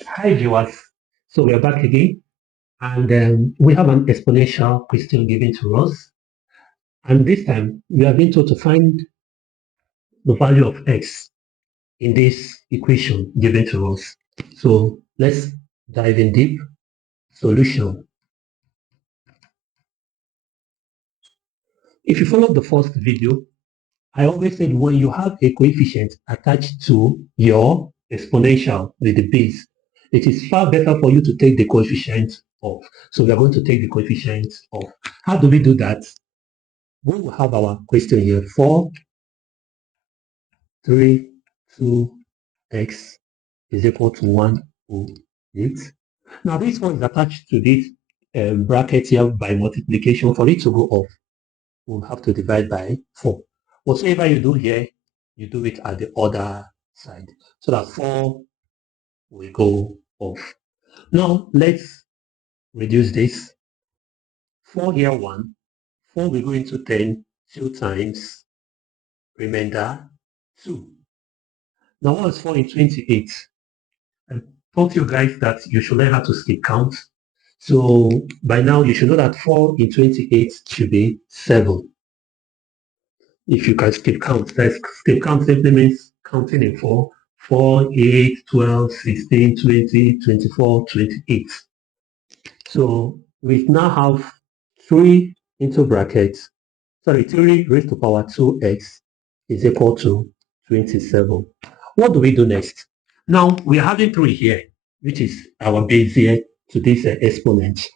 Hi viewers, so we are back again and we have an exponential question given to us, and this time we are being told to find the value of x in this equation given to us. So let's dive in deep. Solution. If you followed the first video, I always said when you have a coefficient attached to your exponential with the base, it is far better for you to take the coefficient off. So we are going to take the coefficient off. How do we do that? We will have our question here: 4, 3, 2, x is equal to 108. Now this one is attached to this bracket here by multiplication. For it to go off, we'll have to divide by 4. Whatever you do here, you do it at the other side, so that 4 will go off. Now let's reduce this. 4 here, 1. 4 will go into 10 2 times, remainder 2. Now what's 4 in 28? I taught you guys that you should learn how to skip count. So by now you should know that 4 in 28 should be 7. If you can skip count, that's skip count simply means counting in 4. 4, 8, 12, 16, 20, 24, 28. So we now have 3 into brackets. Sorry, 3 raised to power 2x is equal to 27. What do we do next? Now we are having 3 here, which is our base here to this exponent.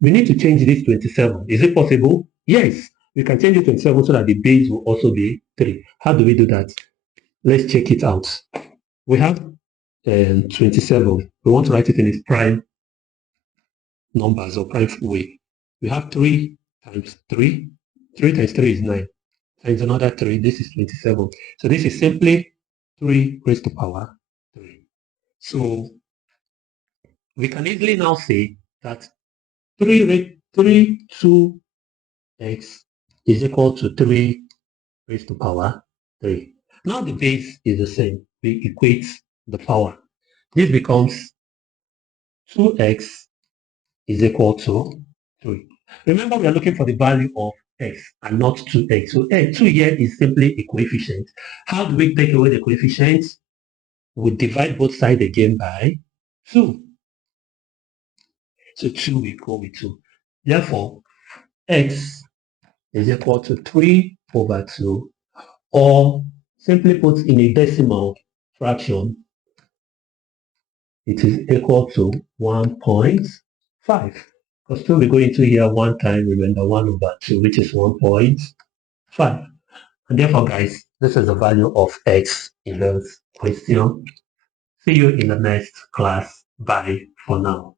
We need to change this 27. Is it possible? Yes, we can change it to 27 so that the base will also be 3. How do we do that? Let's check it out. We have 27. We want to write it in its prime numbers or prime way. We have 3 times 3. 3 times 3 is 9. Times another 3, this is 27. So this is simply 3 raised to power 3. So we can easily now say that 2x is equal to 3 raised to power 3. Now the base is the same. We equate the power. This becomes 2x is equal to 3. Remember, we are looking for the value of x and not 2x. So 2 here is simply a coefficient. How do we take away the coefficient? We divide both sides again by 2. So 2 will go with 2. Therefore, x is equal to 3 over 2, or simply put in a decimal fraction, it is equal to 1.5. Because 2 will go into here one time, remember 1 over 2, which is 1.5. And therefore, guys, this is the value of x in this question. See you in the next class. Bye for now.